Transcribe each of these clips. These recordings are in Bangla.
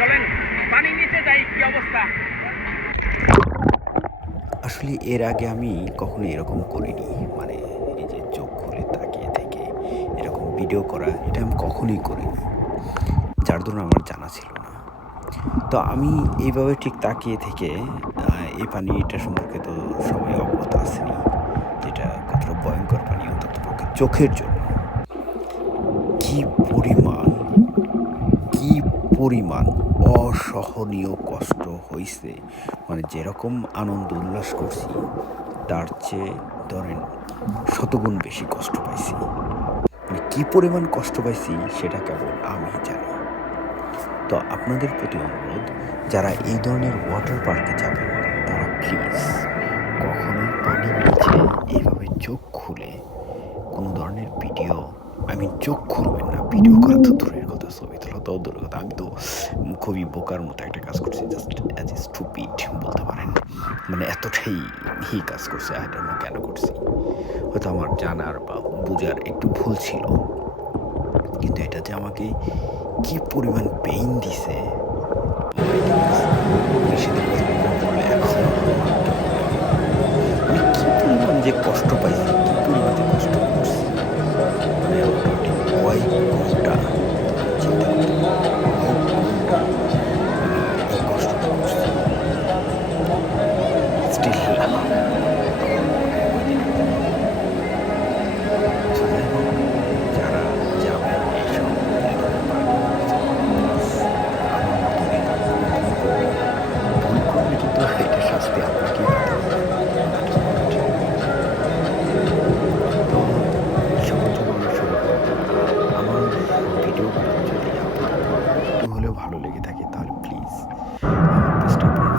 চলেন, পানির নিচে যাই, কি অবস্থা? আসলে এর আগে আমি কখনো এরকম করিনি। মানে এই যে চোখ খুলে তাকিয়ে থেকে এরকম ভিডিও করা, এটা আমি কখনোই করিনি। যার দরুন আমার জানা ছিল না। তো আমি এইভাবে ঠিক তাকিয়ে থেকে এই পানিটা সম্পর্কে তো সবাই অবগত আসেনি যেটা কতটা ভয়ঙ্কর পানি অন্তত পক্ষে চোখের জন্য। কি পরিমাণ পরিমাণ অসহনীয় কষ্ট হয়েছে মানে যেরকম আনন্দ উল্লাস করছি, তার চেয়ে ধরেন শতগুণ বেশি কষ্ট পাইছি। মানে কি পরিমাণ কষ্ট পাইছি সেটা কেবল আমি জানি। তো আপনাদের প্রতি অনুরোধ, যারা এই ধরনের ওয়াটার পার্কে যাবেন, তারা প্লিজ কখনোই পানির নিচে এইভাবে চোখ খুলে কোনো ধরনের ভিডিও আই মিন চোখ খুলবেন না ভিডিও করা তো দূরের কথা ছবি তোলা তো দূরের কথা। আমি তো খুবই বোকার মতো একটা কাজ করছি জাস্ট অ্যাজ এ স্টুপিড বলতে পারেন। মানে এতটাই হি কাজ করছে আই ডোন্ট নো কেন করছি। হয়তো আমার জানার বা বোঝার একটু ভুল ছিল। কিন্তু এটা যে আমাকে কি পরিমাণ পেইন দিছে সেটা ভিডিওগুলো যদি একটু হলেও ভালো লেগে থাকে তাহলে প্লিজ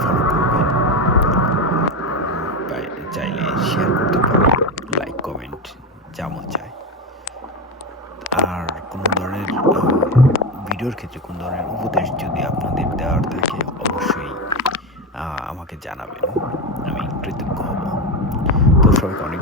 ফলো করবেন। চাইলে শেয়ার করতে পারেন লাইক কমেন্ট যেমন চাই আর কোনো ধরনের ভিডিওর ক্ষেত্রে কোনো ধরনের উপদেশ যদি আপনাদের দেওয়ার থাকে, অবশ্যই আমাকে জানাবেন। আমি কৃতজ্ঞ হব। তো সবাইকে অনেক